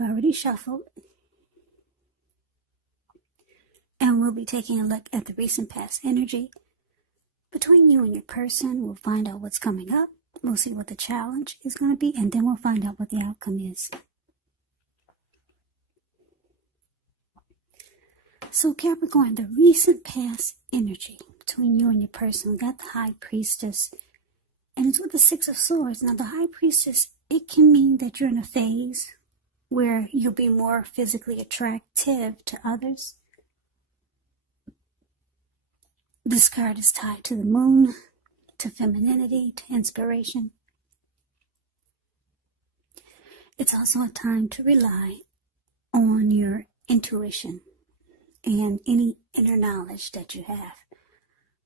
I've already shuffled, and we'll be taking a look at the recent past energy between you and your person. We'll find out what's coming up. We'll see what the challenge is going to be, and then we'll find out what the outcome is. So Capricorn, the recent past energy between you and your person, we got the High Priestess, and it's with the Six of Swords. Now the High Priestess, it can mean that you're in a phase where you'll be more physically attractive to others. This card is tied to the moon, to femininity, to inspiration. It's also a time to rely on your intuition and any inner knowledge that you have,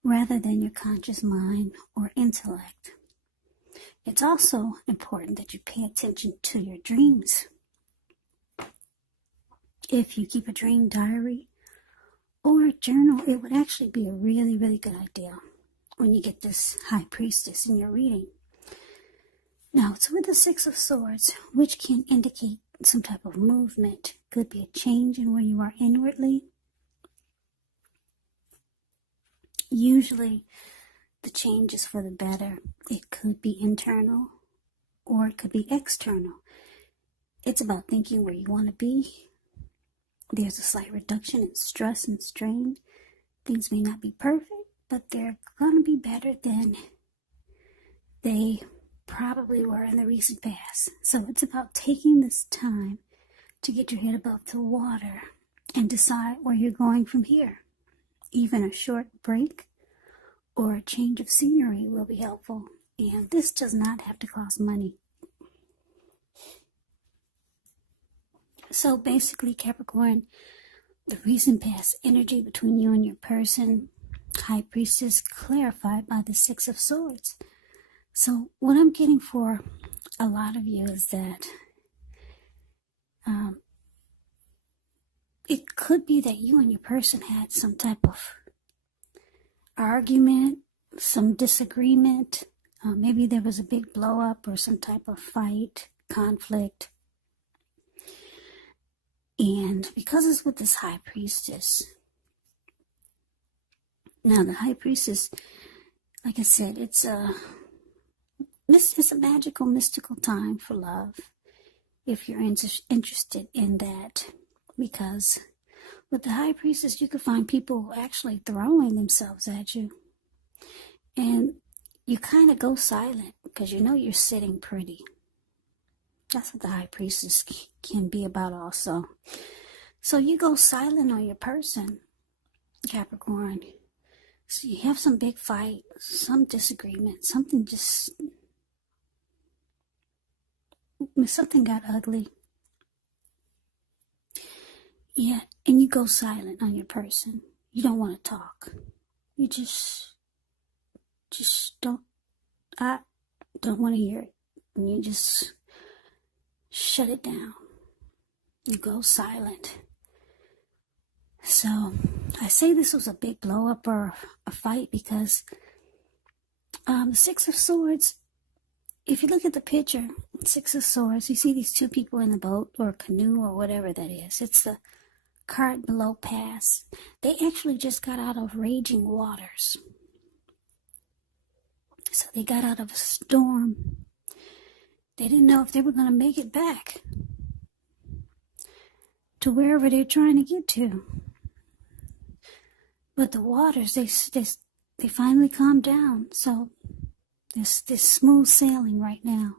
rather than your conscious mind or intellect. It's also important that you pay attention to your dreams. If you keep a dream diary or a journal, it would actually be a really, really good idea when you get this High Priestess in your reading. Now, it's with the Six of Swords, which can indicate some type of movement. Could be a change in where you are inwardly. Usually, the change is for the better. It could be internal, or it could be external. It's about thinking where you want to be. There's a slight reduction in stress and strain. Things may not be perfect, but they're going to be better than they probably were in the recent past. So it's about taking this time to get your head above the water and decide where you're going from here. Even a short break or a change of scenery will be helpful. And this does not have to cost money. So basically, Capricorn, the recent past energy between you and your person, High Priestess, clarified by the Six of Swords. So what I'm getting for a lot of you is that it could be that you and your person had some type of argument, some disagreement. Maybe there was a big blow up or some type of fight, conflict. And because it's with this High Priestess, now the High Priestess, like I said, it's a magical, mystical time for love, if you're interested in that. Because with the High Priestess, you could find people actually throwing themselves at you. And you kind of go silent because you know you're sitting pretty. That's what the High Priestess can be about also. So you go silent on your person, Capricorn. So you have some big fight, some disagreement, something got ugly. Yeah, and you go silent on your person. You don't want to talk. You just I don't want to hear it. And you just shut it down. You go silent. So I say this was a big blow up or a fight because the Six of Swords, if you look at the picture, Six of Swords, you see these two people in the boat or canoe or whatever that is. It's the card below pass. They actually just got out of raging waters. So they got out of a storm. They didn't know if they were going to make it back to wherever they're trying to get to. But the waters, they finally calmed down. So there's smooth sailing right now.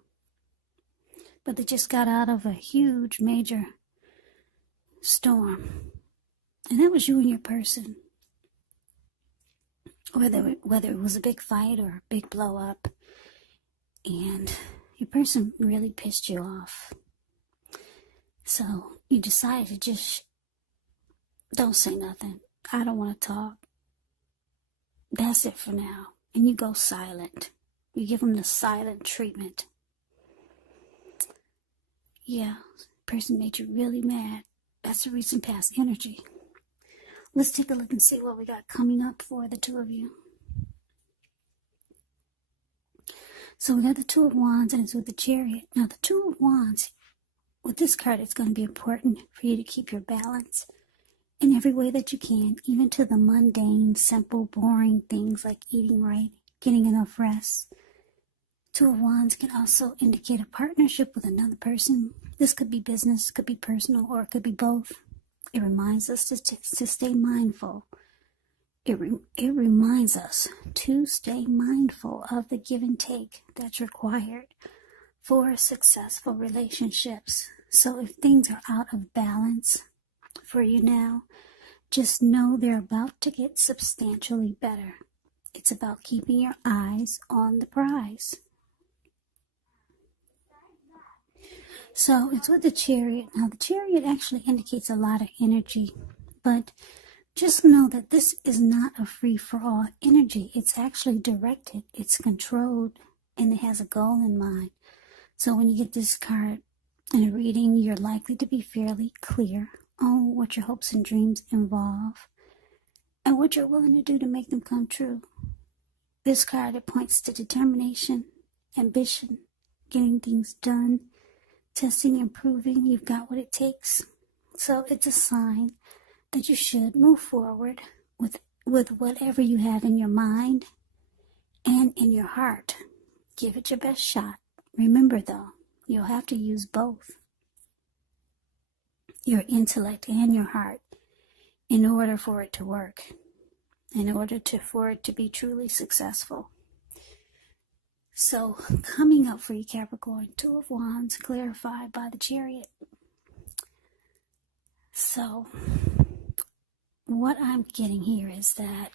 But they just got out of a huge, major storm. And that was you and your person. Whether it was a big fight or a big blow up. And your person really pissed you off. So you decided to just don't say nothing. I don't want to talk. That's it for now. And you go silent. You give them the silent treatment. Yeah, person made you really mad. That's the recent past energy. Let's take a look and see what we got coming up for the two of you. So we got the Two of Wands and it's with the Chariot. Now the Two of Wands, with this card, it's going to be important for you to keep your balance in every way that you can, even to the mundane, simple, boring things like eating right, getting enough rest. Two of Wands can also indicate a partnership with another person. This could be business, could be personal, or it could be both. It reminds us to stay mindful. It reminds us to stay mindful of the give and take that's required for successful relationships. So if things are out of balance for you now, just know they're about to get substantially better. It's about keeping your eyes on the prize. So it's with the Chariot. Now the Chariot actually indicates a lot of energy, but just know that this is not a free-for-all energy. It's actually directed, it's controlled, and it has a goal in mind. So when you get this card in a reading, you're likely to be fairly clear on what your hopes and dreams involve and what you're willing to do to make them come true. This card, it points to determination, ambition, getting things done, testing and proving you've got what it takes. So it's a sign that you should move forward with whatever you have in your mind and in your heart. Give it your best shot. Remember though, you'll have to use both, your intellect and your heart, in order for it to work, for it to be truly successful. So coming up for you, Capricorn, Two of Wands clarified by the Chariot. So what I'm getting here is that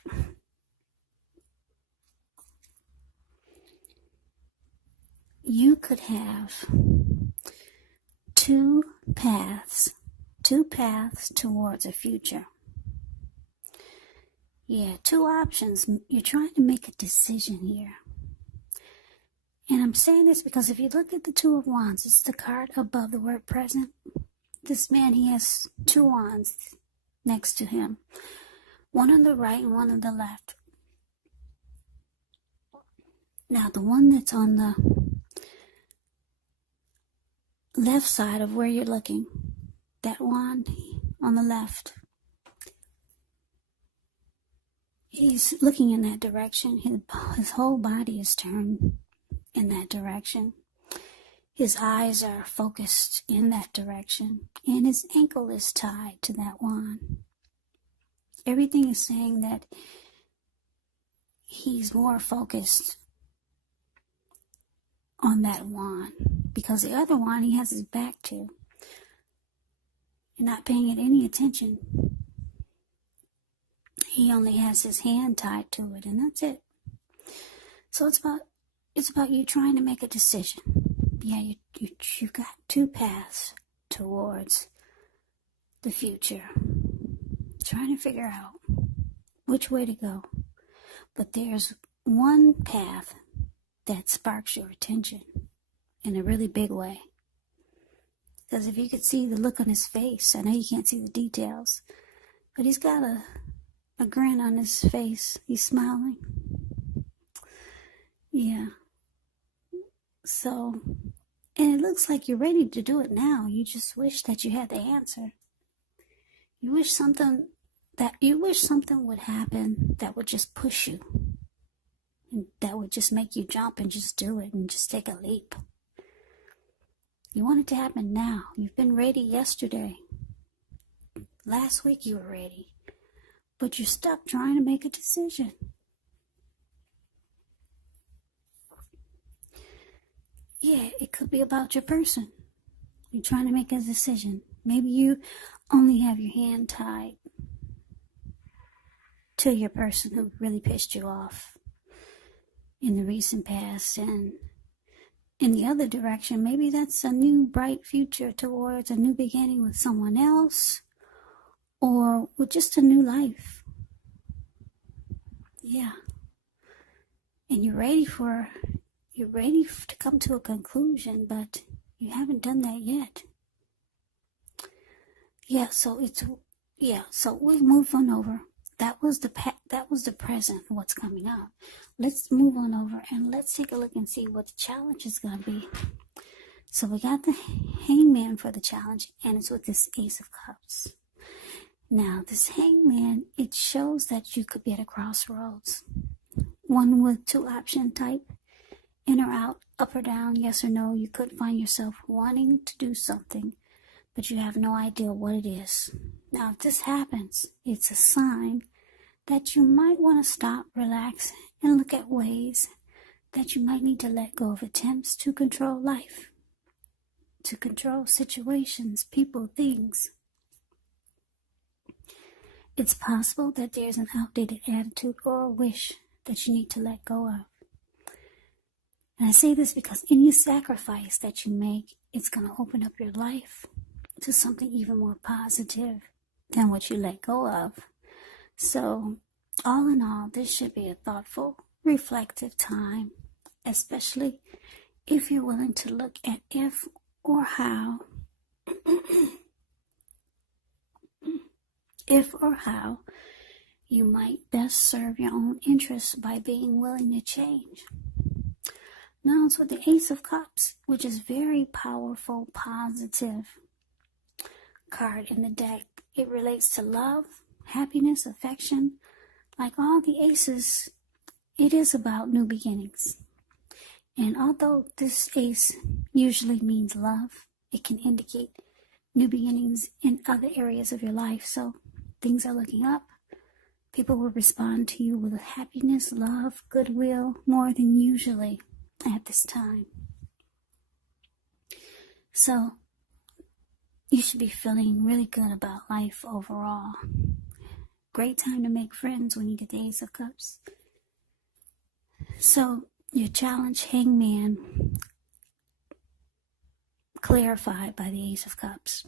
you could have two paths towards a future. Yeah, two options. You're trying to make a decision here. And I'm saying this because if you look at the Two of Wands, it's the card above the word present. This man, he has two wands next to him. One on the right and one on the left. Now, the one that's on the left side of where you're looking, that wand on the left, he's looking in that direction. His whole body is turned in that direction. His eyes are focused in that direction, and his ankle is tied to that wand. Everything is saying that he's more focused on that wand, because the other wand he has his back to. You're not paying it any attention. He only has his hand tied to it, and that's it. So it's about you trying to make a decision. Yeah, you've got two paths towards the future. Trying to figure out which way to go. But there's one path that sparks your attention in a really big way. Because if you could see the look on his face, I know you can't see the details, but he's got a grin on his face. He's smiling. Yeah. So, and it looks like you're ready to do it now. You just wish that you had the answer. You wish something would happen that would just push you. And that would just make you jump and just do it and just take a leap. You want it to happen now. You've been ready yesterday. Last week you were ready. But you're stuck trying to make a decision. Yeah, it could be about your person. You're trying to make a decision. Maybe you only have your hand tied to your person who really pissed you off in the recent past. And in the other direction, maybe that's a new bright future towards a new beginning with someone else, or with just a new life. Yeah. And you're ready to come to a conclusion, but you haven't done that yet. Yeah, so we've moved on over. That was the present, what's coming up. Let's move on over and let's take a look and see what the challenge is going to be. So we got the Hangman for the challenge, and it's with this Ace of Cups. Now, this Hangman, it shows that you could be at a crossroads. One with two option type, in or out, up or down, yes or no. You could find yourself wanting to do something, but you have no idea what it is. Now, if this happens, it's a sign that you might want to stop, relax, and look at ways that you might need to let go of attempts to control life, to control situations, people, things. It's possible that there's an outdated attitude or a wish that you need to let go of. And I say this because any sacrifice that you make, it's going to open up your life to something even more positive than what you let go of. So, all in all, this should be a thoughtful, reflective time, especially if you're willing to look at if or how you might best serve your own interests by being willing to change. Now it's with the Ace of Cups, which is very powerful, positive card in the deck. It relates to love, happiness, affection. Like all the aces, it is about new beginnings. And although this ace usually means love, it can indicate new beginnings in other areas of your life. So things are looking up. People will respond to you with happiness, love, goodwill, more than usually at this time. So you should be feeling really good about life overall. Great time to make friends when you get the Ace of Cups. So your challenge, Hangman, clarified by the Ace of Cups.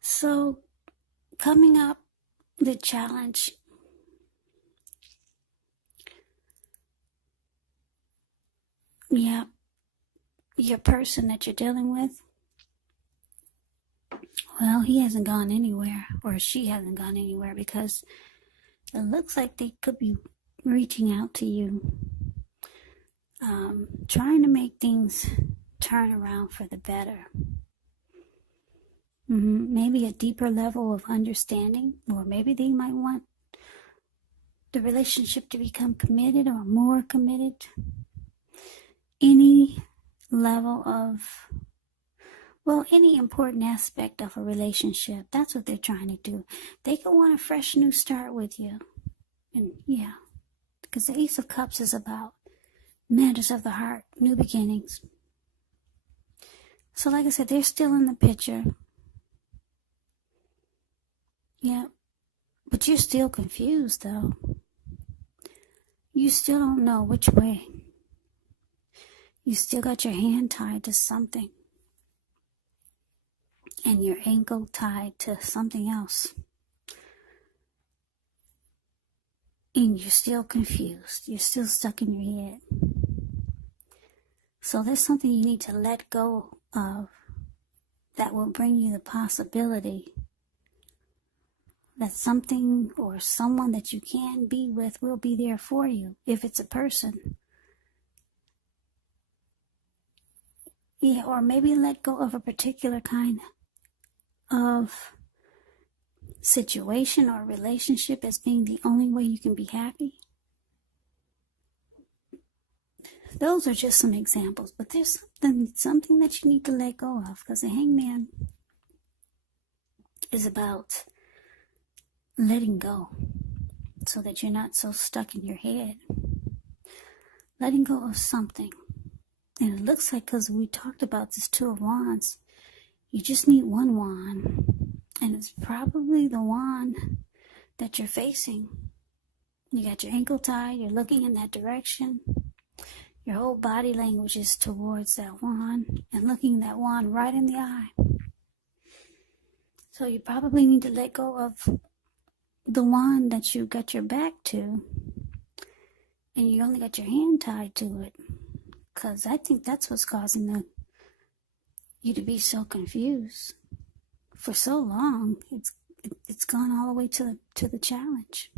So coming up, the challenge, your person that you're dealing with, well, he hasn't gone anywhere, or she hasn't gone anywhere, because it looks like they could be reaching out to you, trying to make things turn around for the better. Maybe a deeper level of understanding, or maybe they might want the relationship to become committed or more committed. Any level of, any important aspect of a relationship, that's what they're trying to do. They could want a fresh new start with you. And because the Ace of Cups is about matters of the heart, new beginnings. So like I said, they're still in the picture. But you're still confused, though. You still don't know which way. You still got your hand tied to something, and your ankle tied to something else. And you're still confused. You're still stuck in your head. So there's something you need to let go of that will bring you the possibility that something or someone that you can be with will be there for you, if it's a person. Or maybe let go of a particular kind of situation or relationship as being the only way you can be happy. Those are just some examples, but there's something that you need to let go of, because the Hangman is about letting go so that you're not so stuck in your head. Letting go of something. And it looks like, because we talked about this Two of Wands, you just need one wand. And it's probably the wand that you're facing. You got your ankle tied, you're looking in that direction. Your whole body language is towards that wand and looking that wand right in the eye. So you probably need to let go of the wand that you got your back to, and you only got your hand tied to it, because I think that's what's causing you to be so confused for so long. It's gone all the way to the challenge.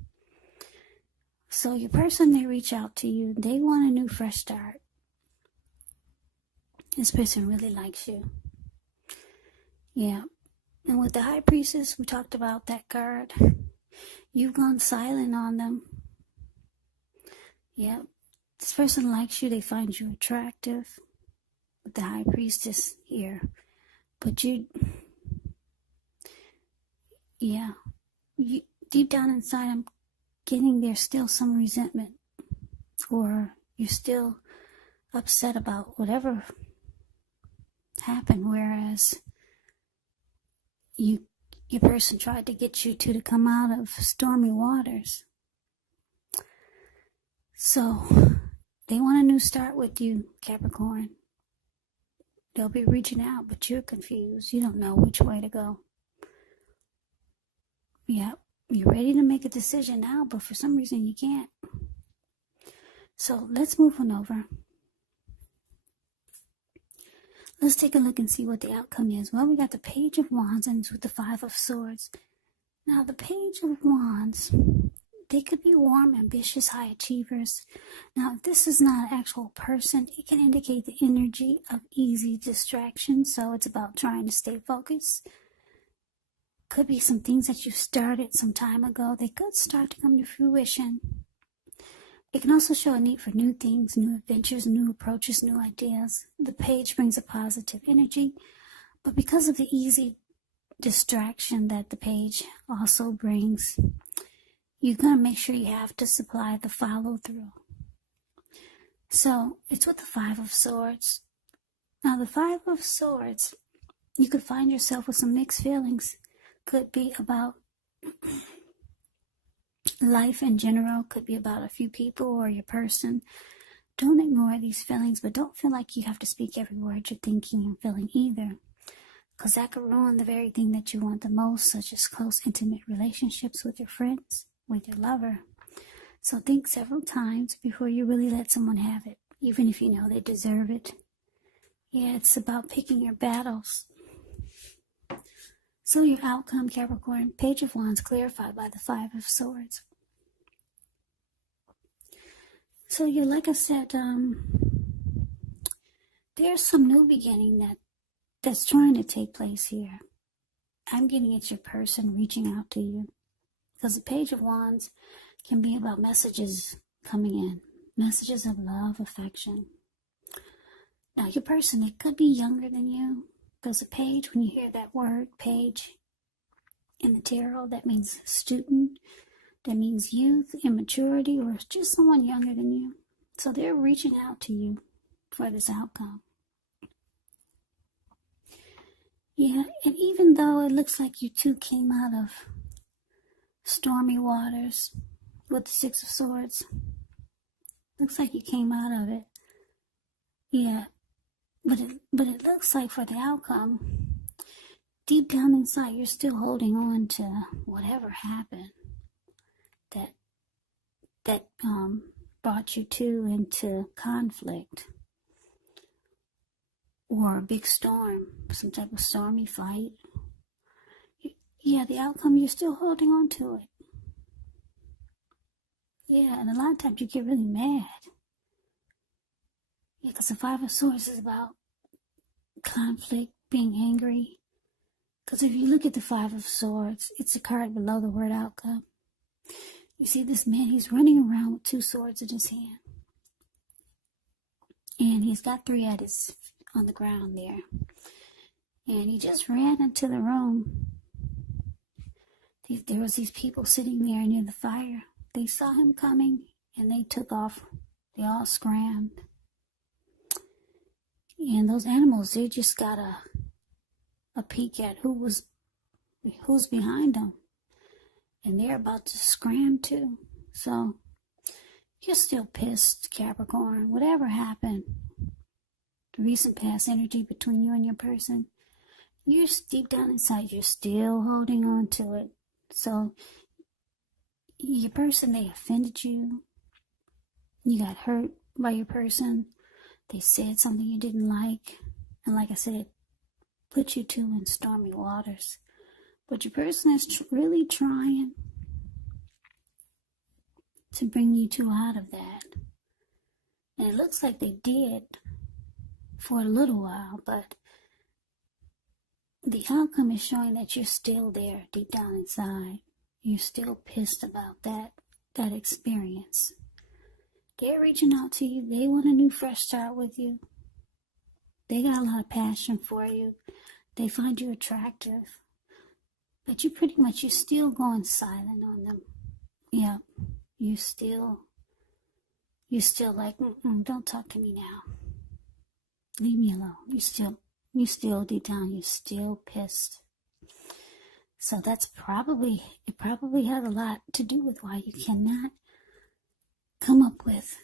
So your person, they reach out to you, they want a new fresh start, This person really likes you. Yeah. And with the High Priestess, we talked about that card. You've gone silent on them. Yeah. This person likes you. They find you attractive. With the High Priestess here. But you, deep down inside, I'm getting there's still some resentment. Or you're still upset about whatever happened, whereas your person tried to get you to come out of stormy waters. So they want a new start with you, Capricorn. They'll be reaching out, but you're confused. You don't know which way to go. Yeah, you're ready to make a decision now, but for some reason you can't. So let's move on over. Let's take a look and see what the outcome is. Well, we got the Page of Wands and it's with the Five of Swords. Now, the Page of Wands, they could be warm, ambitious, high achievers. Now, if this is not an actual person, it can indicate the energy of easy distraction. So it's about trying to stay focused. Could be some things that you started some time ago. They could start to come to fruition. It can also show a need for new things, new adventures, new approaches, new ideas. The Page brings a positive energy, but because of the easy distraction that the Page also brings, you're going to make sure you have to supply the follow-through. So, it's with the Five of Swords. Now, the Five of Swords, you could find yourself with some mixed feelings. Could be about life in general, could be about a few people or your person. Don't ignore these feelings, but don't feel like you have to speak every word you're thinking and feeling either, because that could ruin the very thing that you want the most, such as close, intimate relationships with your friends, with your lover. So think several times before you really let someone have it, even if you know they deserve it. Yeah, it's about picking your battles. So your outcome, Capricorn, Page of Wands clarified by the Five of Swords. So you're, like I said, there's some new beginning that's trying to take place here. I'm getting it's your person reaching out to you. Because the Page of Wands can be about messages coming in. Messages of love, affection. Now your person, it could be younger than you. Because a page, when you hear that word, page, in the tarot, that means student, that means youth, immaturity, or just someone younger than you. So they're reaching out to you for this outcome. Yeah, and even though it looks like you two came out of stormy waters with the Six of Swords, looks like you came out of it. Yeah. But it looks like for the outcome, deep down inside, you're still holding on to whatever happened that brought you two into conflict or a big storm, some type of stormy fight. Yeah, the outcome, you're still holding on to it. Yeah, and a lot of times you get really mad. Yeah, because the Five of Swords is about conflict, being angry. Because if you look at the Five of Swords, it's a card below the word outcome. You see this man, he's running around with two swords in his hand. And he's got three at on the ground there. And he just ran into the room. There was these people sitting there near the fire. They saw him coming and they took off. They all scrammed. And those animals, they just got a peek at who's behind them. And they're about to scram too. So, you're still pissed, Capricorn. Whatever happened, the recent past energy between you and your person, you're deep down inside, you're still holding on to it. So, your person, they offended you. You got hurt by your person. They said something you didn't like. And like I said, put you two in stormy waters. But your person is really trying to bring you two out of that. And it looks like they did. for a little while, but the outcome is showing that you're still there deep down inside. You're still pissed about that experience. They're reaching out to you. They want a new fresh start with you. They got a lot of passion for you. They find you attractive. But you're still going silent on them. Yeah, you still like, don't talk to me now. Leave me alone. You still deep down, you're still pissed. So it probably has a lot to do with why you cannot come up with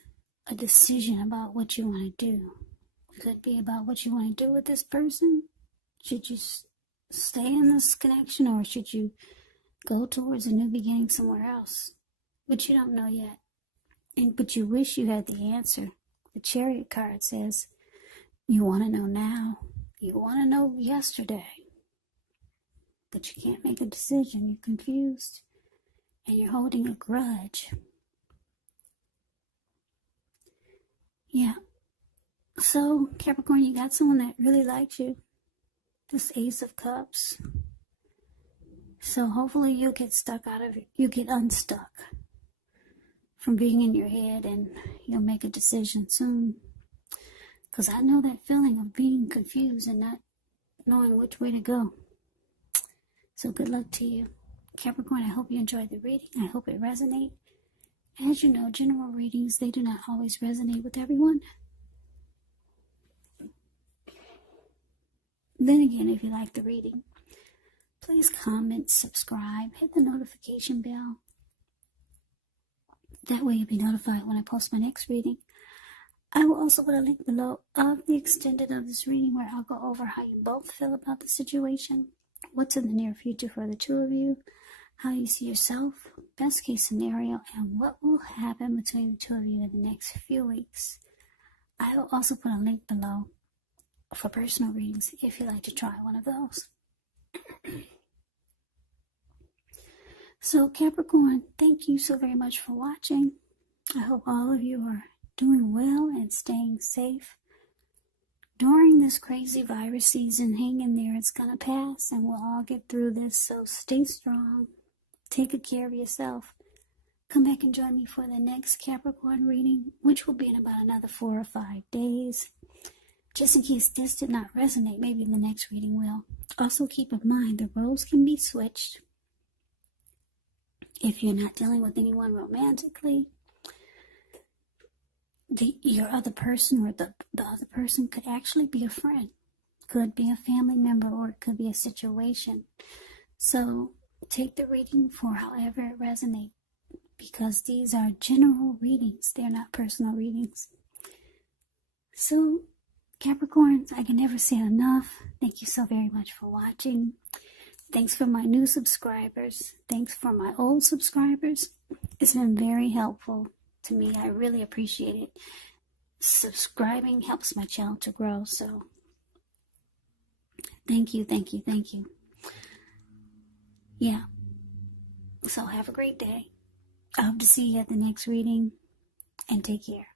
a decision about what you want to do. It could be about what you want to do with this person. Should you stay in this connection, or should you go towards a new beginning somewhere else? But you don't know yet. But you wish you had the answer. The Chariot card says, you want to know now. You want to know yesterday. But you can't make a decision. You're confused. And you're holding a grudge. Yeah. So, Capricorn, you got someone that really likes you. This Ace of Cups. So hopefully you get unstuck from being in your head, and you'll make a decision soon. Because I know that feeling of being confused and not knowing which way to go. So good luck to you. Capricorn, I hope you enjoyed the reading. I hope it resonates. As you know, general readings, they do not always resonate with everyone. Then again, if you like the reading, please comment, subscribe, hit the notification bell. That way you'll be notified when I post my next reading. I will also put a link below of the extended of this reading, where I'll go over how you both feel about the situation, what's in the near future for the two of you, how you see yourself, best case scenario, and what will happen between the two of you in the next few weeks. I will also put a link below for personal readings if you'd like to try one of those. So Capricorn, thank you so very much for watching. I hope all of you are doing well and staying safe during this crazy virus season. Hang in there, it's gonna pass and we'll all get through this. So stay strong, take good care of yourself. Come back and join me for the next Capricorn reading, which will be in about another 4 or 5 days. Just in case this did not resonate, maybe the next reading will. Also keep in mind, the roles can be switched. If you're not dealing with anyone romantically, your other person, or the other person could actually be a friend. Could be a family member, or it could be a situation. So take the reading for however it resonates, because these are general readings. They're not personal readings. So Capricorns, I can never say enough. Thank you so very much for watching. Thanks for my new subscribers. Thanks for my old subscribers. It's been very helpful to me. I really appreciate it. Subscribing helps my channel to grow. So thank you, thank you, thank you. Yeah. So have a great day. I hope to see you at the next reading, and take care.